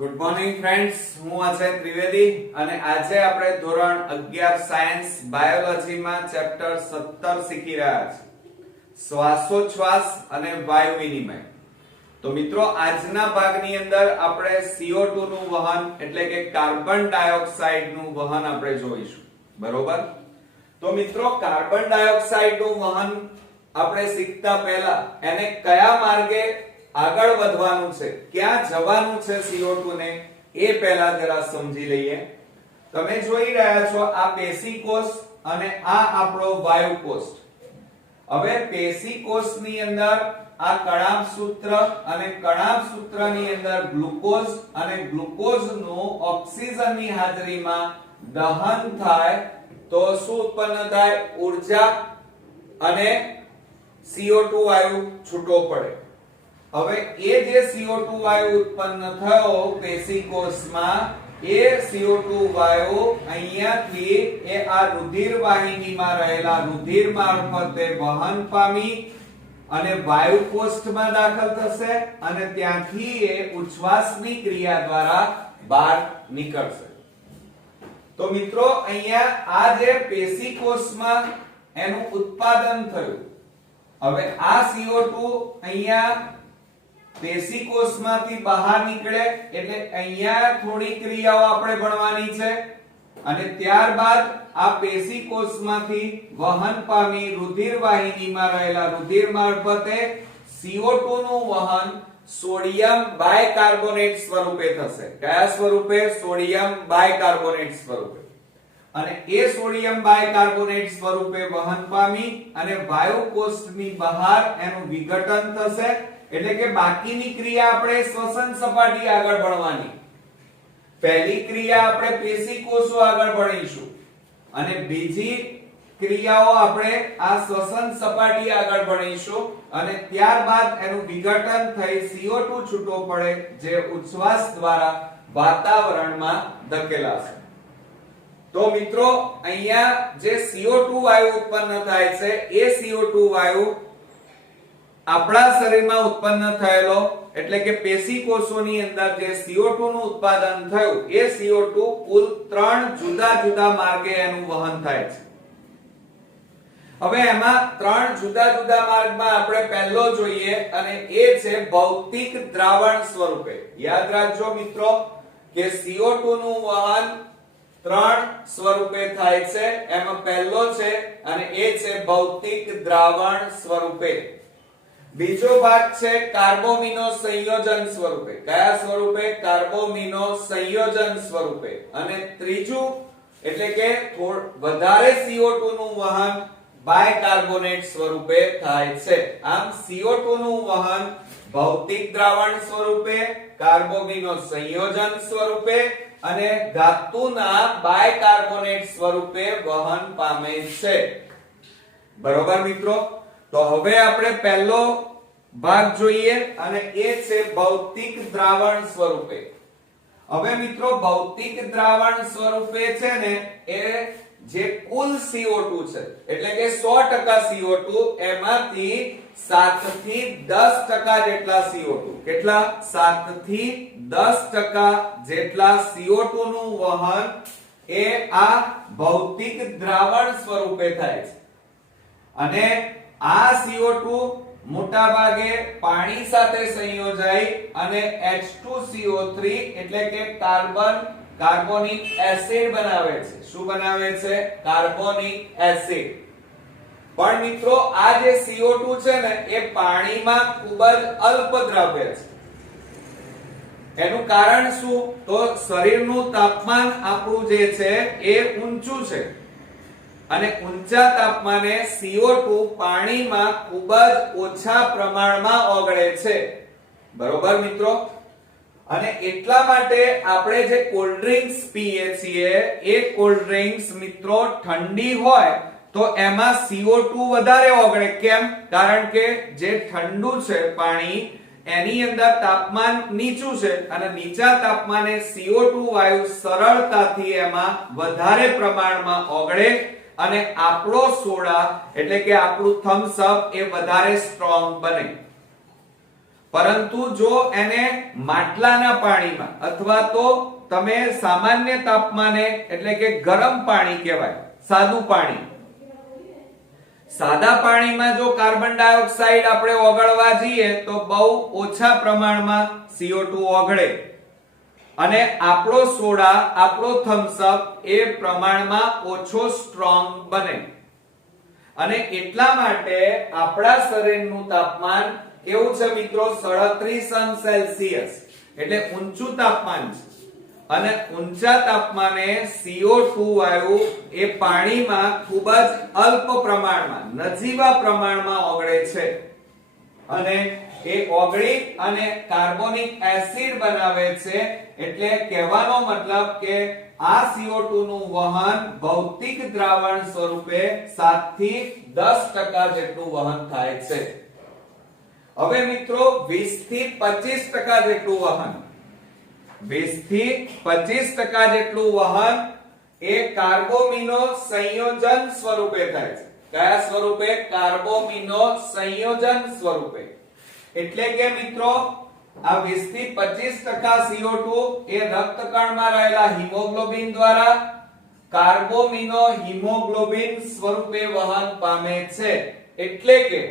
Good morning friends, હું અજય ત્રિવેદી અને આજે આપણે ધોરણ 11 સાયન્સ બાયોલોજીમાં ચેપ્ટર 17 શીખી રહ્યા છીએ શ્વાસોચ્છ્વાસ અને વાયુ વિનિમય। તો મિત્રો આજના ભાગની અંદર આપણે CO2 નું વહન એટલે કે કાર્બન ડાયોક્સાઇડ નું વહન આપણે જોઈશું, બરોબર। તો મિત્રો કાર્બન ડાયોક્સાઇડ નું વહન આપણે શીખતા પહેલા એને કયા માર્ગે આગળ વધવાનું છે, ક્યાં જવાનું છે CO2 ને એ પહેલા જરા સમજી લઈએ। તમે જોઈ રહ્યા છો આ પેશીકોષ અને આ આપણો વાયુકોષ। હવે પેશીકોષની અંદર આ કણાભ સૂત્ર અને કણાભ સૂત્રની અંદર ગ્લુકોઝ અને ગ્લુકોઝનું ઓક્સિજનની હાજરીમાં દહન થાય તો શું ઉત્પન્ન થાય? ઊર્જા અને CO2 વાયુ છૂટો પડે। હવે એ જે CO2 વાયુ ઉત્પન્ન થયો પેશીકોષમાં, એ CO2 વાયુ અહીંયાથી એ આ રુધિર વાહિનીમાં રહેલા રુધિર મારફતે વહન પામી અને વાયુ કોષ્ઠમાં દાખલ થશે અને ત્યાંથી એ ઉચ્છ્વાસની ક્રિયા દ્વારા બહાર નીકળશે। તો મિત્રો અહીંયા આ જે પેશીકોષમાં એનું ઉત્પાદન થયું, હવે આ CO2 અહીંયા પેશીકોષમાંથી બહાર નીકળે એટલે અહીંયા થોડી ક્રિયાઓ આપણે ભણવાની છે અને ત્યારબાદ આ પેશીકોષમાંથી વહન પામી રુધિર વાહિનીમાં રહેલા રુધિર મારફતે CO2 નું વહન સોડિયમ બાયકાર્બોનેટ સ્વરૂપે થશે। કયા સ્વરૂપે? સોડિયમ બાયકાર્બોનેટ સ્વરૂપે। અને એ સોડિયમ બાયકાર્બોનેટ સ્વરૂપે વહન પામી અને વાયુ કોષ્ઠની બહાર એનું વિઘટન થશે એટલે કે બાકીની ક્રિયા આપણે શ્વસન સપાટી આગળ ભણવાની। પહેલી ક્રિયા આપણે પેશીકોષો આગળ ભણીશું અને બીજી ક્રિયાઓ આપણે આ શ્વસન સપાટી આગળ ભણીશું અને ત્યારબાદ એનું વિઘટન થઈ CO2 છૂટો પડે જે ઉચ્છ્વાસ દ્વારા વાતાવરણમાં ધકેલાશે। તો મિત્રો અહીંયા જે CO2 વાયુ ઉત્પન્ન થાય છે એ CO2 વાયુ આપણા શરીરમાં ઉત્પન્ન થયેલો એટલે કે પેશીકોષોની અંદર જે CO2 નું ઉત્પાદન થયું એ CO2 કુલ 3 જુદા જુદા માર્ગે એનું વહન થાય છે। હવે એમાં 3 જુદા જુદા માર્ગમાં આપણે પહેલો જોઈએ અને એ છે ભૌતિક દ્રાવણ સ્વરૂપે। યાદ રાખજો મિત્રો કે CO2 નું વહન 3 સ્વરૂપે થાય છે, એમાં પહેલો છે અને એ છે ભૌતિક દ્રાવણ સ્વરૂપે। બીજો ભાગ છે કાર્બોમિનો સંયોજન સ્વરૂપે। કયા સ્વરૂપે? કાર્બોમિનો સંયોજન સ્વરૂપે। અને ત્રીજું એટલે કે વધારે CO2 નું વહન બાયકાર્બોનેટ સ્વરૂપે થાય છે। આમ CO2 નું વહન ભૌતિક દ્રાવણ સ્વરૂપે, કાર્બોમિનો સંયોજન સ્વરૂપે અને ધાતુના બાયકાર્બોનેટ સ્વરૂપે વહન પામે છે, બરોબર મિત્રો। તો હવે આપણે પહેલો ભાગ જોઈએ અને એ છે ભૌતિક દ્રાવણ સ્વરૂપે। હવે મિત્રો ભૌતિક દ્રાવણ સ્વરૂપે છે ને એ જે કુલ CO2 છે એટલે કે 100% CO2 એમાંથી 7 થી 10% જેટલા CO2, કેટલા? 7 થી 10% જેટલા CO2 નું વહન એ આ ભૌતિક દ્રાવણ સ્વરૂપે થાય છે અને આ CO2 મોટા ભાગે પાણી સાથે સંયોજાઈ અને H2CO3 એટલે કે કાર્બોનિક એસિડ બનાવે છે। શું બનાવે છે? Carbonic acid. પણ મિત્રો આ જે CO2 છે ને એ પાણીમાં ખૂબ જ અલ્પદ્રવ્ય છે। એનું કારણ શું? તો શરીરનું તાપમાન આપણું જે છે એ ઊંચું છે અને ઊંચા તાપમાને CO2 પાણીમાં ખૂબ જ ઓછા પ્રમાણમાં ઓગળે છે, બરોબર મિત્રો। અને એટલા માટે આપણે જે કોલ્ડ ડ્રિંક્સ પીએ છીએ એ કોલ્ડ ડ્રિંક્સ મિત્રો ઠંડી હોય તો એમાં CO2 વધારે ઓગળે। કેમ? કારણ કે જે ઠંડુ છે પાણી એની અંદર તાપમાન નીચું છે અને નીચા તાપમાને CO2 વાયુ સરળતાથી એમાં વધારે પ્રમાણમાં ઓગળે અને આપણો સોડા એટલે કે આપણું થમ્સ અપ એ વધારે સ્ટ્રોંગ બને। પરંતુ જો એને માટલાના પાણીમાં અથવા તો તમે સામાન્ય તાપમાને એટલે કે ગરમ પાણી કહેવાય, સાદું પાણી, સાદા પાણીમાં જો કાર્બન ડાયોક્સાઇડ આપણે ઓગળવા જઈએ તો બહુ ઓછા પ્રમાણમાં CO2 ઓગળે અને આપણો સોડા, આપણો થમ્સઅપ એ પ્રમાણમાં ઓછો સ્ટ્રોંગ બને. અને એટલા માટે આપણા શરીરનું તાપમાન કેવું છે મિત્રો? 37°C એટલે ઊંચું તાપમાન છે. અને ઊંચા તાપમાને CO2 વાયુ એ પાણીમાં ખૂબ જ અલ્પ પ્રમાણમાં, નજીવા પ્રમાણમાં ઓગળે છે અને એ ઓગળી અને કાર્બોનિક એસિડ બનાવે છે. એટલે કહેવાનો મતલબ કે આ CO2 નું વહન ભૌતિક દ્રાવણ સ્વરૂપે 7 થી 10% જેટલું વહન થાય છે. હવે મિત્રો 20 થી 25% જેટલું વહન, 20 થી 25% જેટલું વહન એ કાર્બોમિનો સંયોજન સ્વરૂપે થાય છે. કયા સ્વરૂપે? કાર્બોમિનો સંયોજન સ્વરૂપે. એટલે કે મિત્રો આ 20 થી 25% CO2 એ રક્તકણમાં રહેલા હિમોગ્લોબિન દ્વારા કાર્બોમિનો હિમોગ્લોબિન સ્વરૂપે વહન પામે છે. એટલે કે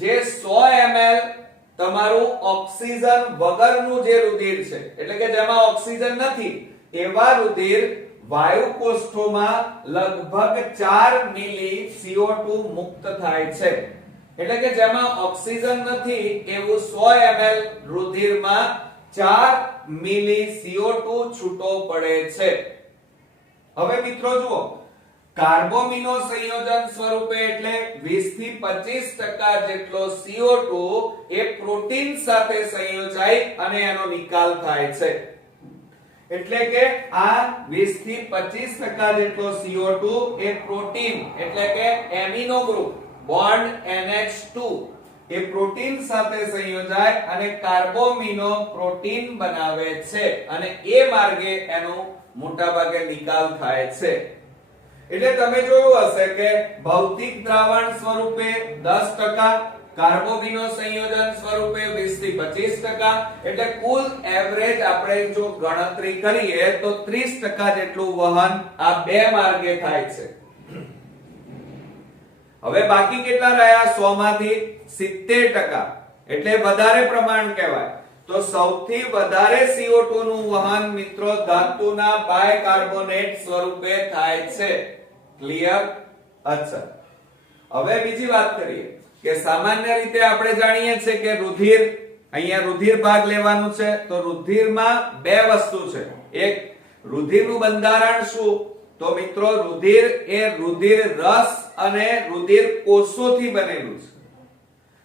જે 100 ml તમારું ઓક્સિજન વગરનું જે રુધિર છે, એટલે કે જેમાં ઓક્સિજન નથી, એવા રુધિર વાયુ કોષ્ઠોમાં લગભગ 4 મિલી CO2 મુક્ત થાય છે. એટલે કે જેમાં ઓક્સિજન નથી એવું 100 ml રુધિરમાં 4 મિલી CO2 છૂટો પડે છે. હવે મિત્રો જુઓ, કાર્બોમિનો સંયોજન સ્વરૂપે એટલે 20 થી 25% જેટલો CO2 એ પ્રોટીન સાથે સંયોજાય અને એનો નિકાલ થાય છે. એટલે કે આ 20 થી 25% જેટલો CO2 એ પ્રોટીન એટલે કે એમિનો ગ્રુપ બોન્ડ NH2 એ પ્રોટીન સાથે સંયોજાય અને કાર્બોમિનો પ્રોટીન બનાવે છે અને એ માર્ગે એનો મોટા ભાગે નિકાલ થાય છે. એટલે તમે જોયું હશે કે ભૌતિક દ્રાવણ સ્વરૂપે 10%, કાર્બોમિનો સંયોજન સ્વરૂપે 20 થી 25%, એટલે કુલ એવરેજ આપણે જો ગણતરી કરીએ તો 30% જેટલું વહન આ બે માર્ગે થાય છે. હવે બાકી કેટલા રહ્યા? 100 માંથી 70%, એટલે વધારે પ્રમાણ કહેવાય. તો સૌથી વધારે CO2 નું વહન મિત્રો ધાતુના બાયકાર્બોનેટ સ્વરૂપે થાય છે. ક્લિયર? અચ્છા, હવે બીજી વાત કરીએ કે સામાન્ય રીતે આપણે જાણીએ છીએ કે રુધિર, અહીંયા રુધિર ભાગ લેવાનું છે તો રુધિરમાં બે વસ્તુ છે. એક, રુધિરનું બંધારણ શું? તો મિત્રો રુધિર એ રુધિર રસ અને રુધિર કોષોથી બનેલું છે,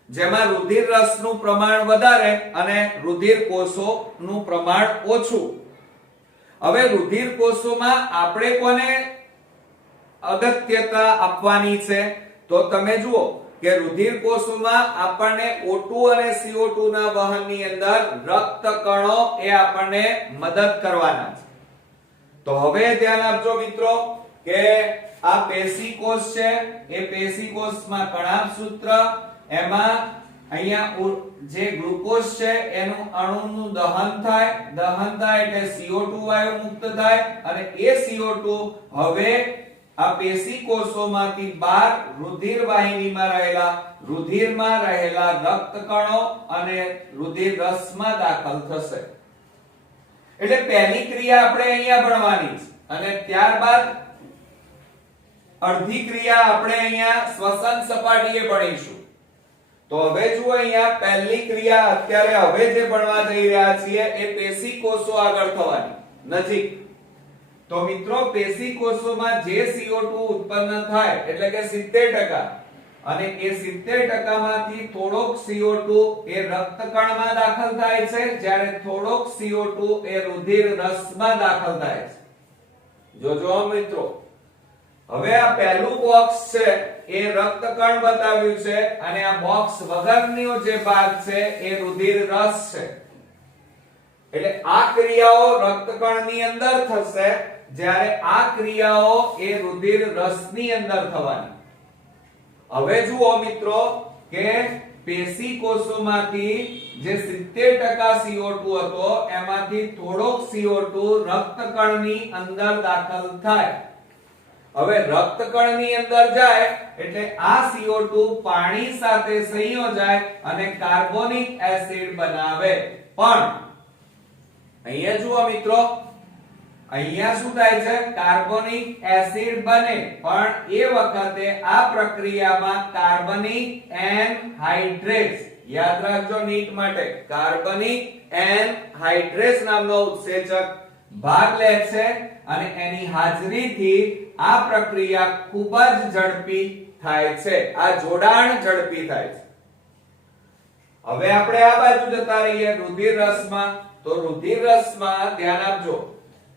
જેમાં રુધિર રસનું પ્રમાણ વધારે અને રુધિર કોષોનું પ્રમાણ ઓછું. હવે રુધિર કોષોમાં આપણે કોને અગત્યતા આપવાની છે? તો તમે જુઓ કે રુધિર કોષોમાં આપણને O2 અને CO2 ના વહનની અંદર રક્ત કણો એ આપણને મદદ કરવાના છે. તો હવે ધ્યાન આપજો મિત્રો કે આ પેશીકોષ છે, એ પેશીકોષમાં કણાભ સૂત્ર, એમાં અહીંયા જે ગ્લુકોઝ છે એનું અણુનું દહન થાય એટલે CO2 વાયુ મુક્ત થાય અને એ CO2 હવે આ પેશીકોષોમાંથી બહાર રુધિર વાહિનીમાં રહેલા રુધિરમાં રહેલા રક્ત કણો અને રુધિર રસમાં દાખલ થશે. એટલે પહેલી ક્રિયા આપણે અહીંયા ભણવાની છે અને ત્યારબાદ અડધી ક્રિયા આપણે અહીંયા શ્વસન સપાટીએ ભણીશું. તો હવે જુઓ અહીંયા પહેલી ક્રિયા અત્યારે હવે જે ભણવા જઈ રહ્યા છીએ એ પેશીકોષો આગળ થવાની નજીક. તો મિત્રો પેશીકોષોમાં જે CO2 ઉત્પન્ન થાય એટલે કે 70%, અને એ 70% માંથી થોડોક CO2 એ રક્તકણમાં દાખલ થાય છે, જ્યારે થોડોક CO2 એ રુધિર રસમાં દાખલ થાય છે. જોજો મિત્રો, હવે આ પહેલું બોક્સ છે એ રક્તકણ બતાવ્યું છે અને આ બોક્સ વગરનો જે ભાગ છે એ રુધિર રસ છે. એટલે આ ક્રિયાઓ રક્તકણની અંદર થશે, જ્યારે આ ક્રિયાઓ એ રુધિર રસની અંદર થવાની. હવે જુઓ મિત્રો કે પેશી કોષોમાંથી જે 70% CO2 હતો એમાંથી થોડોક CO2 રક્તકણની અંદર દાખલ થાય. હવે રક્તકણની અંદર જાય એટલે આ CO2 પાણી સાથે સંયોજાય અને કાર્બોનિક એસિડ બનાવે. પણ અહીંયા જુઓ મિત્રો, અહીંયા શું થાય છે? કાર્બોનિક એસિડ બને, પણ એ વખતે આ પ્રક્રિયામાં કાર્બનિક એનહાઇડ્રેસ, યાદ રાખજો નીટ માટે, કાર્બનિક એનહાઇડ્રેસ નામનો ઉત્સેચક ભાગ લે છે અને એની હાજરીથી આ પ્રક્રિયા ખૂબ જ ઝડપી થાય છે. આ જોડાણ ઝડપી થાય છે. હવે આપણે આ બાજુ જતા રહીએ રુધિર રસમાં. તો રુધિર રસમાં ધ્યાન આપજો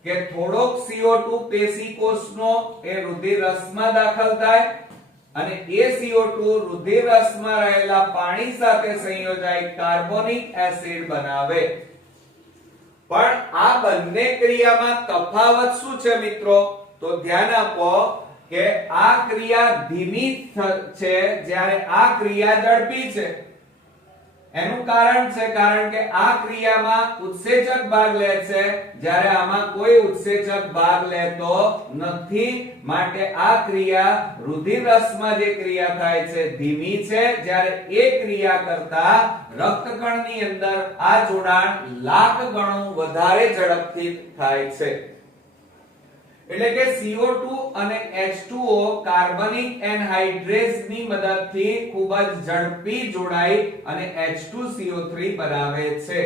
કે થોડોક CO2 પેશી કોષનો એ રુધિર રસમાં દાખલ થાય અને એ CO2 રુધિર રસમાં રહેલા પાણી સાથે સંયોજાઈ કાર્બોનિક એસિડ બનાવે. પણ આ બંને ક્રિયામાં તફાવત શું છે મિત્રો? તો ધ્યાન આપો કે આ ક્રિયા ધીમી છે જ્યારે આ ક્રિયા ઝડપી છે. એનું કારણ છે કારણ કે આ ક્રિયામાં ઉત્સેચક ભાગ લે છે જ્યારે આમાં કોઈ ઉત્સેચક ભાગ લેતો નથી. માટે આ ક્રિયા રુધિર રસમાં જે ક્રિયા થાય છે ધીમી છે, જ્યારે એ ક્રિયા કરતા રક્તકણની અંદર આ જોડાણ લાખ ગણું વધારે ઝડપથી થાય છે. એટલે કે CO2 અને H2O કાર્બનિક એનહાઇડ્રેસ ની મદદથી ખૂબ જ ઝડપી જોડાઈ અને H2CO3 બનાવે છે.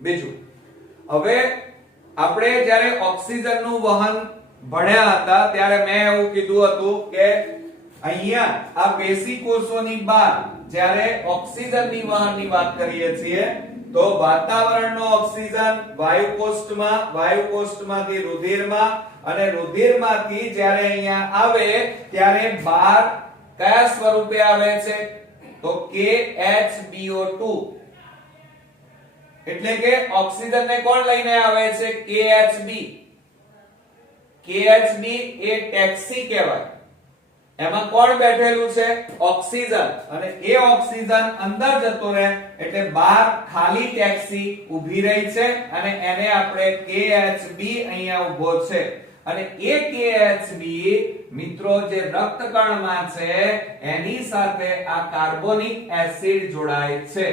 બીજું, હવે આપણે જ્યારે ઓક્સિજનનું વહન ભણ્યા હતા ત્યારે મેં એવું કીધું હતું કે અહીંયા આ પેશી કોષોની બહાર જ્યારે ઓક્સિજનની વહનની વાત કરીએ છીએ તો વાતાવરણનો ઓક્સિજન વાયુ કોષ્ઠમાંથી રુધિરમાં અને રુધિરમાંથી જ્યારે અહીંયા આવે ત્યારે બહાર કયા સ્વરૂપે આવે છે? તો KHBO2. એટલે કે ઓક્સિજનને કોણ લઈને આવે છે? KHB. KHB એ ટેક્સી કહેવાય. એમાં કોણ બેઠેલું છે? ઓક્સિજન. અને એ ઓક્સિજન અંદર જતો રહે એટલે બહાર ખાલી ટેક્સી ઊભી રહી છે અને એને આપણે KHB અહીંયા ઊભો છે. અને એ KHB મિત્રો જે રક્તકણમાં છે એની સાથે આ કાર્બોનિક એસિડ જોડાય છે.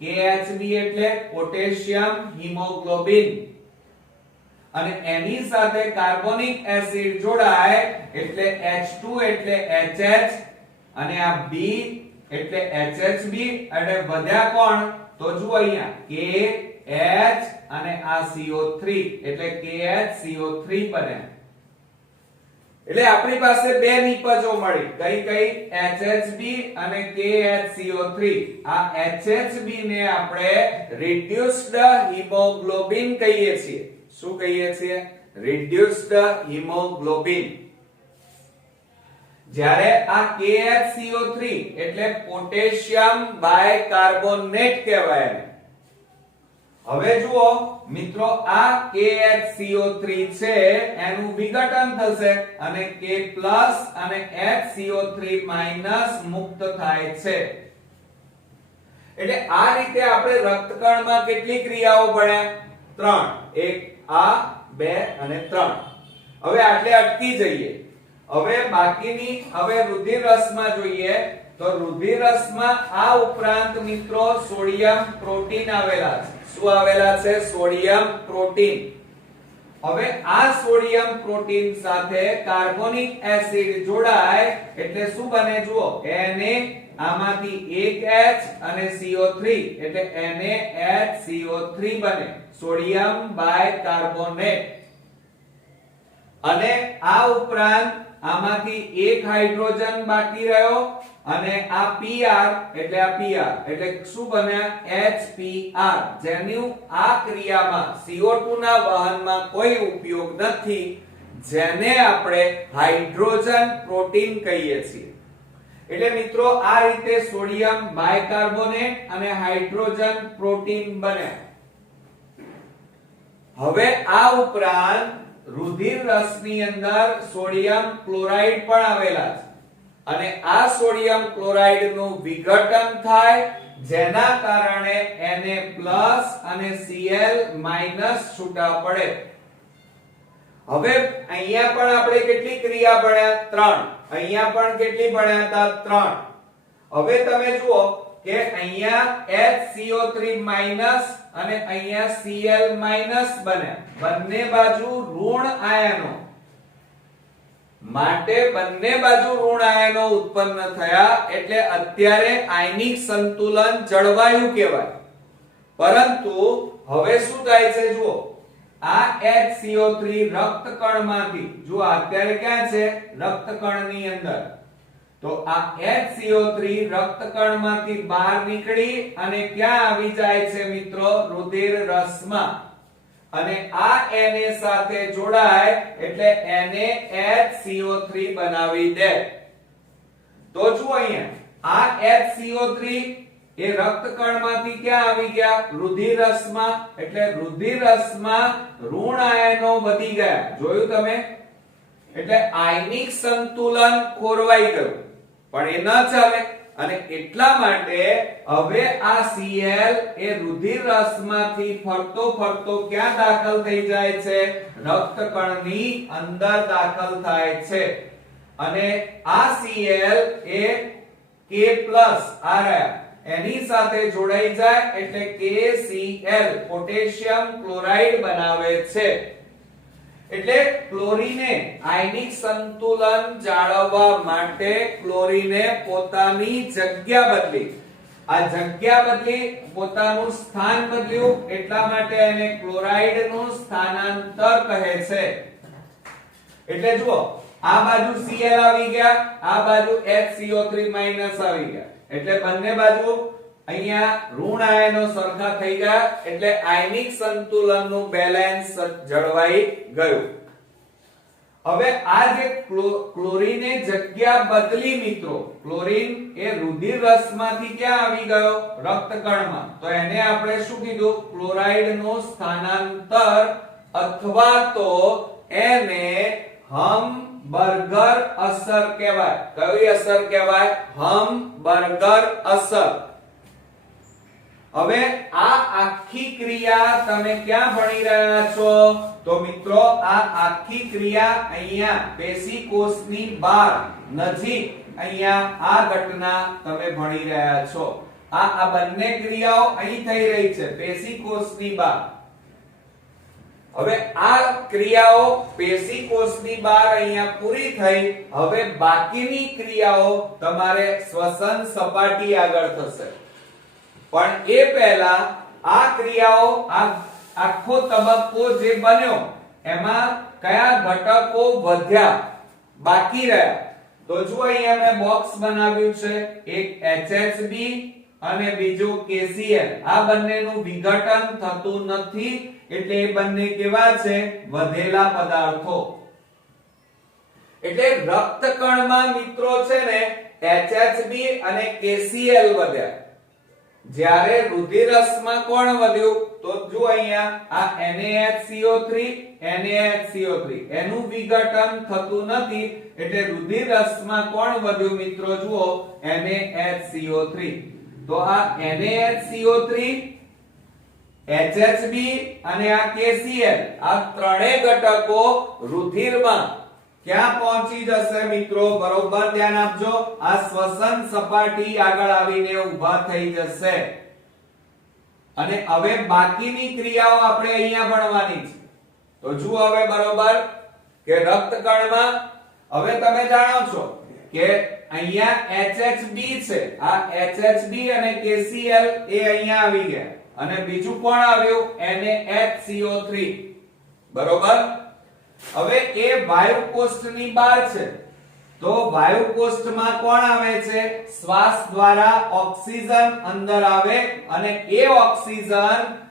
KHB એટલે પોટેશિયમ હિમોગ્લોબિન. અને એની સાથે કાર્બોનિક એસિડ જોડાય એટલે H2 એટલે HH અને આ B એટલે HHB અને વધ્યા કોણ? તો જુઓ અહીંયા KH અને આ CO3 એટલે KHCO3 બને. એટલે આપણી પાસે બે નિપજો મળી. કઈ HHB અને KHCO3. આ HHB ને આપણે રિડ્યુસ્ડ હિમોગ્લોબિન કહીએ છીએ. શું કહીએ છીએ? Reduced haemoglobin. જ્યારે આ KHCO3 એટલે પોટેશિયમ બાયકાર્બોનેટ કહેવાય. હવે જુઓ મિત્રો, આ KHCO3 છે એનું વિઘટન થશે અને K+ અને HCO3- મુક્ત થાય છે. એટલે આ રીતે આપણે રક્તકણમાં કેટલી ક્રિયાઓ ભણ્યા? 3. એક આ, 2 અને 3. હવે આટલે અટકી જઈએ. હવે બાકીની હવે રુધિર રસમાં જોઈએ તો રુધિર રસમાં આ ઉપરાંત મિત્રો સોડિયમ પ્રોટીન આવેલા છે. શું આવેલા છે? Sodium protein. હવે આ સોડિયમ પ્રોટીન સાથે કાર્બોનિક એસિડ જોડાય એટલે શું બને? જુઓ, Na આમાંથી એક H અને CO3 એટલે NaHCO3 બને. Sodium bicarbonate. અને આ ઉપરાંત આમાંથી એક હાઇડ્રોજન બાકી રહ્યો અને આ Pr એટલે શું બન્યા? HPr. જેનું આ ક્રિયામાં CO2 ના વહનમાં કોઈ ઉપયોગ નથી, જેને આપણે હાઇડ્રોજન પ્રોટીન કહીએ છીએ. એટલે મિત્રો આ રીતે સોડિયમ બાયકાર્બોનેટ અને હાઇડ્રોજન પ્રોટીન બન્યા. હવે આ ઉપરાંત રુધિર રસની અંદર સોડિયમ ક્લોરાઇડ પણ આવેલા છે. અને આ સોડિયમ ક્લોરાઇડ નું વિઘટન થાય, જેના કારણે Na+ અને Cl- છૂટા પડે. હવે અહીંયા પણ આપણે કેટલી ક્રિયા ભણ્યા? 3. અહીંયા પણ કેટલી ભણ્યા હતા? 3. હવે તમે જુઓ કે અહીંયા HCO3- અને અહીંયા Cl- બન્યા. બંને બાજુ ઋણ આયનો, માટે બંને બાજુ ઋણ આયનો ઉત્પન્ન થયા, એટલે અત્યારે આયનિક સંતુલન જળવાયું કહેવાય. પરંતુ હવે શું થાય છે? જુઓ, આ HCO3 રક્તકણમાંથી, જુઓ અત્યારે ક્યાં છે? રક્તકણની અંદર. તો આ HCO3 રક્તકણમાંથી બહાર નીકળી અને ક્યાં આવી જાય છે મિત્રો? રુધિર રસમાં. અને આ Na સાથે જોડાય એટલે NaHCO3 બનાવી દે. તો જુઓ અહીંયા આ HCO3 એ રક્તકણમાંથી ક્યાં આવી ગયા? રુધિર રસમાં. એટલે રુધિર રસમાં ઋણ આયનો વધી ગયા. જોયું તમે? એટલે આયનિક સંતુલન ખોરવાઈ ગયું. પણ એ ન ચાલે, અને એટલા માટે હવે આ Cl એ રુધિર રસમાંથી ફરતો ફરતો ક્યાં દાખલ થઈ જાય છે? રક્તકણની અંદર દાખલ થાય છે. અને આ Cl એ K+ આ રહ્યા એની સાથે જોડાઈ જાય એટલે KCl પોટેશિયમ ક્લોરાઇડ બનાવે છે. એટલે ક્લોરીને આયનિક સંતુલન જાળવવા માટે ક્લોરીને પોતાની જગ્યા બદલી. આ જગ્યા બદલી, પોતાનું સ્થાન બદલ્યું, એટલા માટે એને ક્લોરાઇડ નું સ્થાનાંતર કહે છે. એટલે જુઓ, આ બાજુ Cl આવી ગયા, આ બાજુ HCO3- આવી ગયા. એટલે બંને બાજુ અહીંયા ઋણ આયનો સરખા થઈ ગયા, એટલે આયનિક સંતુલનનું બેલેન્સ જળવાઈ ગયું. હવે આ જે ક્લોરીને જગ્યા બદલી મિત્રો, ક્લોરીન એ રુધિર રસમાંથી ક્યાં આવી ગયો? રક્તકણમાં. તો એને આપણે શું કીધું? ક્લોરાઇડ નું સ્થાનાંતર, અથવા તો એને હમબર્ગર અસર કહેવાય. કઈ અસર કહેવાય? હમબર્ગર અસર. હવે આ આખી ક્રિયા તમે ક્યાં ભણી રહ્યા છો? તો મિત્રો આ આખી ક્રિયા અહીંયા પેશીકોષની બહાર નજીક અહીંયા આ ઘટના તમે ભણી રહ્યા છો. આ બંને ક્રિયાઓ અહીં થઈ રહી છે પેશીકોષની બહાર. હવે આ ક્રિયાઓ પેશીકોષની બહાર અહીંયા પૂરી થઈ. હવે બાકીની ક્રિયાઓ તમારે શ્વસન સપાટી આગળ થશે. પણ એ પહેલા આ ક્રિયાઓ, આ આખો તબક્કો જે બન્યો એમાં કયા ઘટકો વધ્યા, બાકી રહ્યા? તો જુઓ અહીંયા મેં બોક્સ બનાવ્યું છે. એક HHB અને બીજું KCl. આ બંનેનું વિઘટન થતું નથી, એટલે એ બંને કેવા છે? વધેલા પદાર્થો. એટલે રક્તકણમાં મિત્રો છે ને HHB અને KCl વધ્યા. જ્યારે રુધિર રસમાં કોણ વધ્યું? તો જુઓ અહીંયા આ NaHCO3 એનું વિઘટન થતું નથી, એટલે રુધિર રસમાં કોણ વધ્યું મિત્રો? જુઓ NaHCO3. તો આ NaHCO3, HHB અને આ KCl, આ ત્રણેય ઘટકો રુધિરમાં ક્યાં પહોંચી જશે મિત્રો? બરોબર ધ્યાન આપજો. આ શ્વસન સપાટી આગળ આવીને ઊભા થઈ જશે. અને હવે બાકીની ક્રિયાઓ આપણે અહીંયા ભણવાની છે. તો જુઓ હવે બરોબર કે રક્તકણમાં હવે તમે જાણો છો કે અહીંયા HHB છે. આ HHB અને KCl એ અહીંયા આવી ગયા. અને બીજું કોણ આવ્યું? NaHCO3. બરોબર. હવે એ વાયુ કોષ્ઠની બહાર છે. તો વાયુ કોષ્ઠમાં કોણ આવે છે? શ્વાસ દ્વારા ઓક્સિજન અંદર આવે અને એ ઓક્સિજન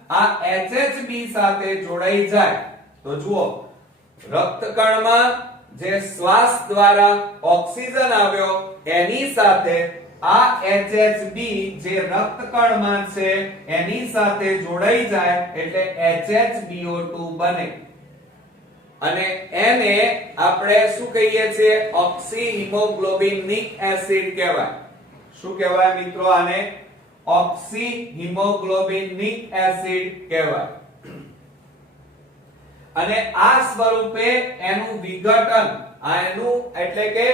આ HHB સાથે જોડાઈ જાય. તો જુઓ, રક્તકણમાં જે શ્વાસ દ્વારા ઓક્સિજન આવ્યો એની સાથે આ HHB જે રક્તકણમાં છે એની સાથે જોડાઈ જાય એટલે HHBO2 બને. અને એને આપણે શું કહીએ છીએ ઓક્સી હિમોગ્લોબિનિક એસિડ કહેવાય. શું કહેવાય મિત્રો આને? ઓક્સી હિમોગ્લોબિનિક એસિડ કહેવાય. અને આ સ્વરૂપે એનું વિઘટન એનું એટલે કે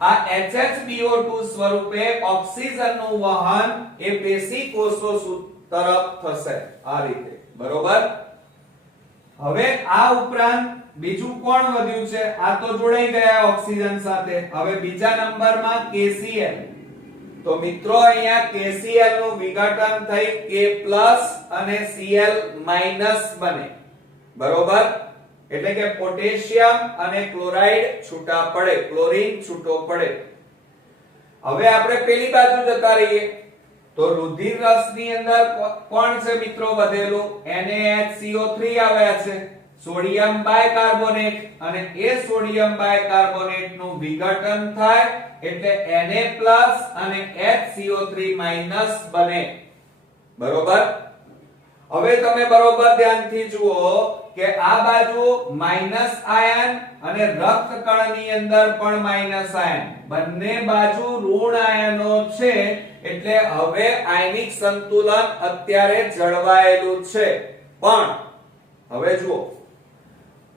આ HHBO2 સ્વરૂપે ઓક્સિજનનું વહન એ પેશી કોષો તરફ થશે આ રીતે. બરોબર. હવે આ ઉપરાંત બીજું કોણ વધ્યું છે? આ તો જોડાઈ ગયા ઓક્સિજન સાથે. હવે બીજા નંબરમાં KCl. તો મિત્રો અહીંયા KCl નું વિઘટન થઈ K+ અને Cl- બને. બરોબર. એટલે કે પોટેશિયમ અને ક્લોરાઇડ છૂટા પડે, ક્લોરીન છૂટો પડે. હવે આપણે પેલી બાજુ જતા રહીએ તો રુધિર રસની અંદર કોણ છે મિત્રો વધેલું? NaHCO3 આવ્યા છે, સોડિયમ બાયકાર્બોનેટ. અને એ સોડિયમ બાયકાર્બોનેટ નું વિઘટન થાય એટલે Na+ અને HCO3- બને. બરોબર. હવે તમે બરોબર ધ્યાનથી જુઓ કે આ બાજુ માઈનસ આયન અને રક્તકણની અંદર પણ માઈનસ આયન, બંને બાજુ ઋણ આયનો છે. એટલે હવે આયનિક સંતુલન અત્યારે જળવાયેલું છે. પણ હવે જુઓ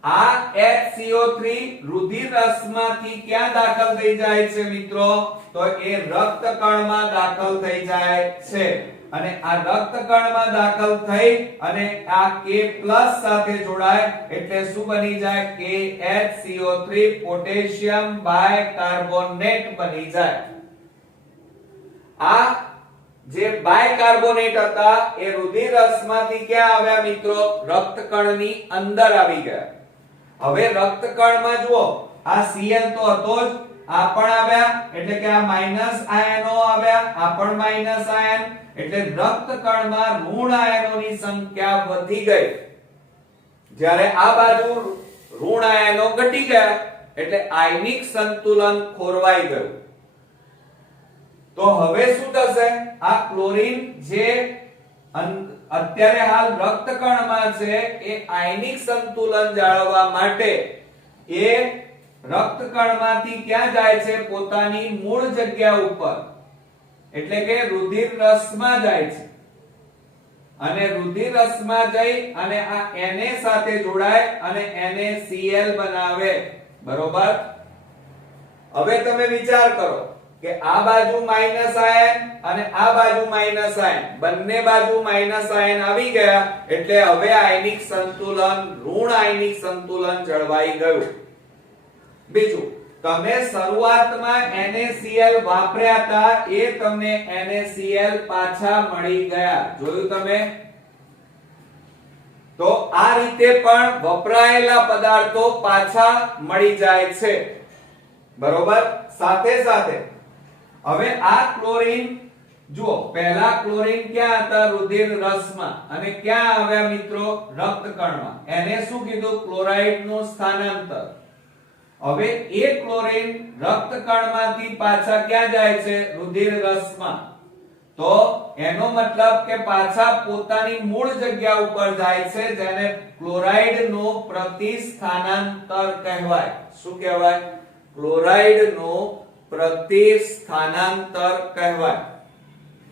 આ HCO3 રુધિર રસમાંથી ક્યાં દાખલ થઈ જાય છે મિત્રો? તો એ રક્તકણમાં દાખલ થઈ જાય છે. અને આ રક્તકણમાં દાખલ થઈ અને આ K+ સાથે જોડાય એટલે શું બની જાય? KHCO3 પોટેશિયમ બાયકાર્બોનેટ બની જાય. આ જે બાયકાર્બોનેટ હતા એ રુધિર રસમાંથી ક્યાં આવ્યા મિત્રો? રક્તકણની અંદર આવી ગયા. હવે રક્તકણમાં જુઓ આ Cl તો હતો જ, આ પણ આવ્યા એટલે કે આ માઈનસ આયનો આવ્યા, આ પણ માઈનસ આયન. એટલે રક્તકણમાં ઋણ આયનોની સંખ્યા વધી ગઈ. જ્યારે આ બાજુ ઋણ આયનો ઘટી ગયા એટલે આયનિક સંતુલન ખોરવાઈ ગયું. તો હવે શું થશે? આ ક્લોરીન જે અત્યારે હાલ રક્તકણમાં છે એ આયનિક સંતુલન જાળવવા માટે એ રક્તકણમાંથી ક્યાં જાય છે? પોતાની મૂળ જગ્યા ઉપર, એટલે કે રુધિર રસમાં જાય છે. અને રુધિર રસમાં જઈ અને આ Na સાથે જોડાય અને NaCl બનાવે. બરોબર. હવે તમે વિચાર કરો કે આ બાજુ માઈનસ આયન અને આ બાજુ માઈનસ આયન, બંને બાજુ માઈનસ આયન આવી ગયા એટલે હવે આયનિક સંતુલન, ઋણ આયનિક સંતુલન જળવાઈ ગયું. બીજું, તમે શરૂઆતમાં NaCl વાપર્યા હતા એ તમને NaCl પાછા મળી ગયા. જોયું તમે? તો આ રીતે પણ વપરાયેલા પદાર્થો પાછા મળી જાય છે. બરોબર. સાથે સાથે હવે આ ક્લોરીન જુઓ, પહેલા ક્લોરીન ક્યાં હતા? રુધિર રસમાં. અને ક્યાં આવ્યા મિત્રો? રક્તકણમાં. એને શું કીધું? ક્લોરાઇડ નું સ્થાનાંતર. હવે એ ક્લોરીન રક્તકણમાંથી પાછા ક્યાં જાય છે? રુધિર રસમાં. તો એનો મતલબ કે પાછા પોતાની મૂળ જગ્યા ઉપર જાય છે, જેને ક્લોરાઇડ નું પ્રતિસ્થાનાંતર કહેવાય. શું કહેવાય? ક્લોરાઇડ નું પ્રતિસ્થાનાંતર કહેવાય.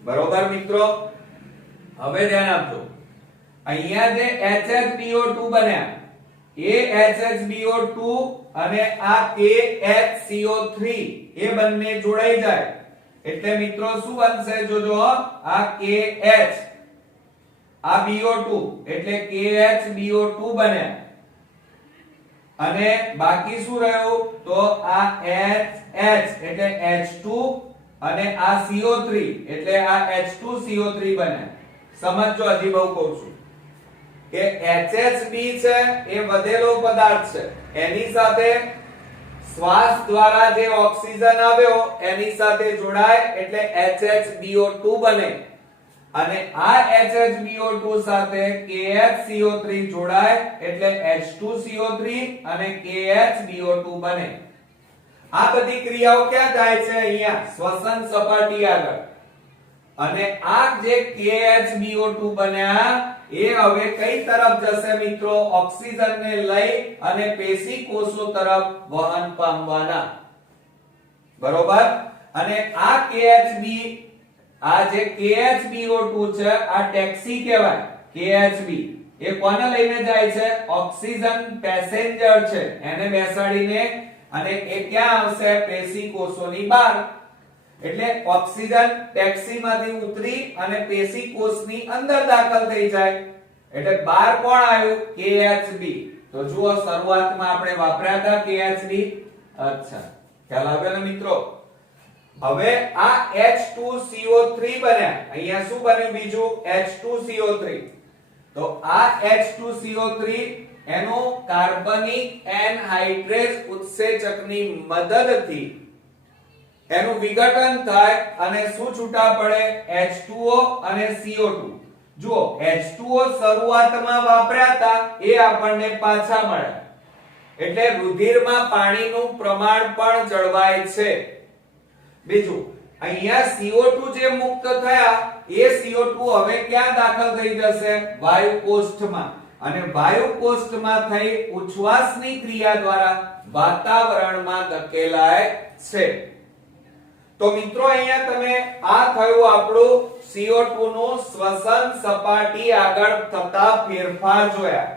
બરોબર મિત્રો. હવે ધ્યાન આપજો, અહીંયા જે HHBO2 બન્યા એ HHBO2 અને આ KHCO3 એ બંને જોડાઈ જાય એટલે મિત્રો શું બનશે? જોજો, આ KH, આ BO2 એટલે KHBO2 બન્યા. અને બાકી શું રહ્યું? તો આ HH એટલે H2 અને આ CO3 એટલે આ H2CO3 બન્યા. સમજો, હજી બહુ કહું છું કે HHB છે એ વધેલો પદાર્થ છે, એની સાથે શ્વાસ દ્વારા જે ઓક્સિજન આવ્યો એની સાથે જોડાય એટલે HHBO2 બને. અને આ HHBO2 સાથે KHCO3 જોડાય એટલે H2CO3 અને KHBO2 બને. આ બધી ક્રિયાઓ ક્યાં થાય છે? અહીંયા શ્વસન સપાટી આગળ. અને આ જે KHBO2 બન્યા એ હવે કઈ તરફ જશે મિત્રો? ઓક્સિજનને લઈ અને પેશી કોષો તરફ વહન પામવાના. બરોબર. અને આ જે KHBO2 છે આ ટેક્સી કહેવાય. KHB એ કોને લઈને જાય છે? ઓક્સિજન પેસેન્જર છે, એને બેસાડીને અને એ ક્યાં આવશે? પેશી કોષોની બહાર. એટલે ઓક્સિજન ટેક્સીમાંથી ઉતરી અને પેશી કોષની અંદર દાખલ થઈ જાય. એટલે બહાર કોણ આવ્યું? KHB. તો જુઓ શરૂઆતમાં આપણે વાપર્યા હતા KHB. અચ્છા, ખ્યાલ આવ્યો ને મિત્રો? હવે આ H2CO3 બન્યા. અહીંયા શું બન્યું બીજું? H2CO3. તો આ H2CO3 એનું કાર્બનિક એનહાઇડ્રેસ ઉત્સેચકની મદદથી એનું વિઘટન થાય અને શું છૂટા પડે? H2O અને CO2. જુઓ H2O શરૂઆતમાં વાપર્યા હતા એ આપણને પાછા મળ્યા. એટલે રુધિરમાં પાણીનું પ્રમાણ પણ જળવાય છે. બીજું અહીંયા CO2 જે મુક્ત થયા એ CO2 હવે ક્યાં દાખલ થઈ જશે? વાયુ કોષ્ઠમાં. અને વાયુ કોષ્ઠમાં થઈ ઉચ્છ્વાસની ક્રિયા દ્વારા વાતાવરણમાં ધકેલાય છે. તો મિત્રો અહીંયા તમે આ થયું આપણું CO2 નું શ્વસન સપાટી આગળ થતા ફેરફાર જોયા.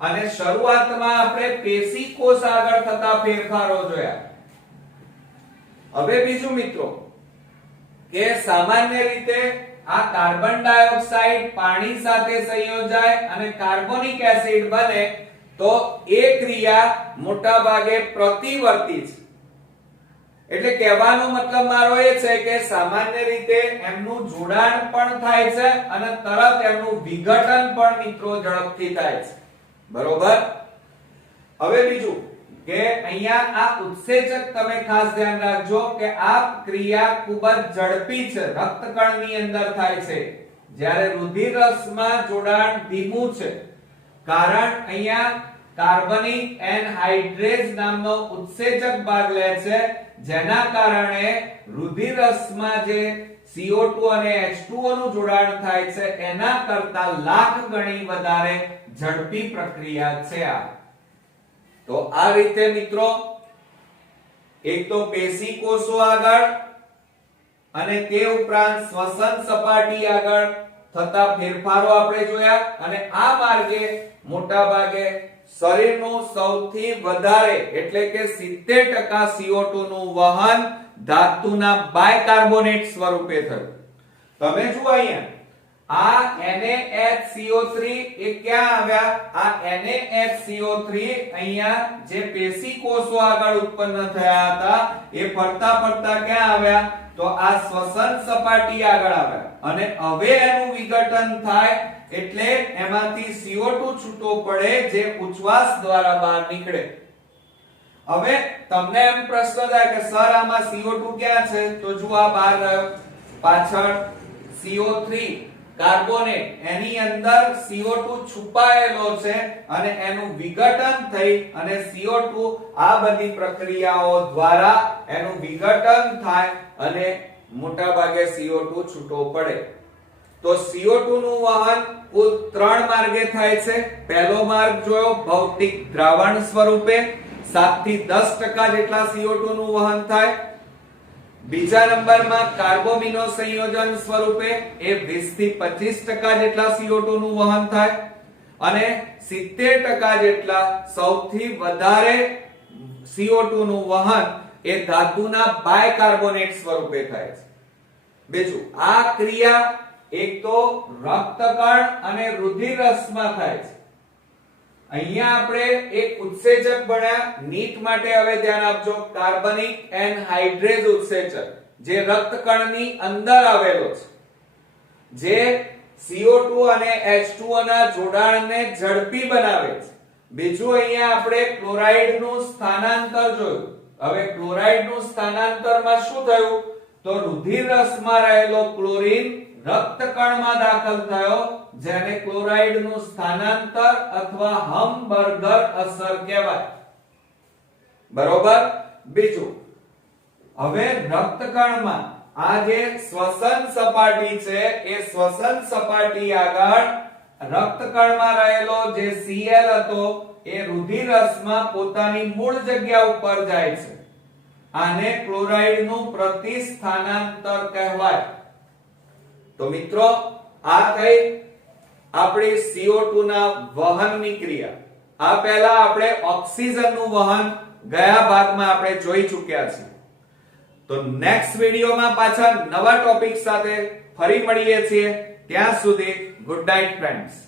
અને શરૂઆતમાં આપણે પેશી કોષ આગળ થતા ફેરફારો જોયા. હવે બીજું મિત્રો કે સામાન્ય રીતે આ કાર્બન ડાયોક્સાઇડ પાણી સાથે સંયોજાય અને કાર્બોનિક એસિડ બને તો એ ક્રિયા મોટા ભાગે પ્રતિવર્તી છે. એટલે કહેવાનો મતલબ મારો એ છે કે સામાન્ય રીતે એમનું જોડાણ પણ થાય છે અને તરત એમનું વિઘટન પણ મિત્રો ઝડપથી થાય છે. બરોબર. હવે બીજું કે અહીંયા આ ઉત્સેચક તમે ખાસ ધ્યાન રાખજો કે આ ક્રિયા ખૂબ જ ઝડપી છે, રક્તકણની અંદર થાય છે, જ્યારે રુધિર રસમાં જોડાણ ધીમું છે. કારણ અહીંયા કાર્બનિક એનહાઇડ્રેસ નામનો ઉત્સેચક ભાગ લે છે, જેના કારણે રુધિર રસમાં જે CO2 અને H2O નું જોડાણ થાય છે એના કરતા લાખ ગણી વધારે ઝડપી પ્રક્રિયા છે આ. તો આ રીતે મિત્રો એક તો પેશી કોષો આગળ અને તે ઉપરાંત શ્વસન સપાટી આગળ થતા ફેરફારો આપણે જોયા. અને આ માર્ગે મોટા ભાગે શરીરનું સૌથી વધારે એટલે કે 70% CO2 નું વહન ધાતુના બાયકાર્બોનેટ સ્વરૂપે થયું. તમે જુઓ અહીંયા આ NaHCO3 એ ક્યાં આવ્યા? આ NaHCO3 અહીંયા જે પેશી કોષો આગળ ઉત્પન્ન થયા હતા એ ફરતા ફરતા ક્યાં આવ્યા? તો આ શ્વસન સપાટી આગળ આવ્યા. અને હવે એનું વિઘટન થાય એટલે એમાંથી CO2 છૂટો પડે જે ઉચ્છ્વાસ દ્વારા બહાર નીકળે. હવે તમને એમ પ્રશ્ન થાય કે સર આમાં CO2 ક્યાં છે? તો જુઓ આ બહાર રહ્યો પાછળ CO3 કાર્બોનેટ, એની અંદર CO2 છુપાયેલો છે અને એનું વિઘટન થઈ અને CO2 આ બધી પ્રક્રિયાઓ દ્વારા એનું વિઘટન થાય અને મોટા ભાગે CO2 છૂટો પડે. તો CO2 નું વહન કુલ 3 માર્ગે થાય છે. પહેલો માર્ગ જોયો ભૌતિક દ્રાવણ સ્વરૂપે 7 થી 10% જેટલા CO2 નું વહન થાય. બીજા નંબરમાં કાર્બોમિનો સંયોજન સ્વરૂપે એ 20 થી 25% જેટલા CO2 નું વહન થાય. અને 70% જેટલા સૌથી વધારે CO2 નું વહન એ ધાતુના બાયકાર્બોનેટ સ્વરૂપે થાય છે. બીજું આ ક્રિયા એક તો રક્તકણ અને રુધિર રસમાં થાય છે. અહીંયા આપણે એક ઉત્સેચક ભણ્યા નીટ માટે. હવે ધ્યાન આપજો કાર્બનિક એનહાઇડ્રેસ ઉત્સેચક જે રક્તકણની અંદર આવેલો છે, જે CO2 અને H2O ના જોડાણને ઝડપી બનાવે છે. બીજું અહીંયા આપણે ક્લોરાઇડ નું સ્થાનાંતર જોયું. હવે ક્લોરાઇડ નું સ્થાનાંતરમાં શું થયું? તો રુધિર રસમાં રહેલો ક્લોરીન રક્તકણમાં દાખલ થયો, જેને ક્લોરાઇડ નું સ્થાનાંતર અથવા હમબર્ગર અસર કહેવાય. બરોબર. બીજું હવે રક્તકણમાં આ જે શ્વસન સપાટી છે એ શ્વસન સપાટી આગળ રક્તકણમાં રહેલો જે Cl હતો એ રુધિર રસમાં પોતાની મૂળ જગ્યા ઉપર જાય છે. આને ક્લોરાઇડનું પ્રતિસ્થાનાંતર કહેવાય. તો મિત્રો આ થઈ આપણી CO2 ના વહનની ક્રિયા. આ પહેલા આપણે ઓક્સિજનનું વહન ગયા ભાગમાં આપણે જોઈ ચૂક્યા છીએ. તો નેક્સ્ટ વિડિયોમાં પાછા નવા ટોપિક સાથે ફરી મળીએ છીએ. ત્યાં સુધી ગુડ નાઇટ ફ્રેન્ડ્સ.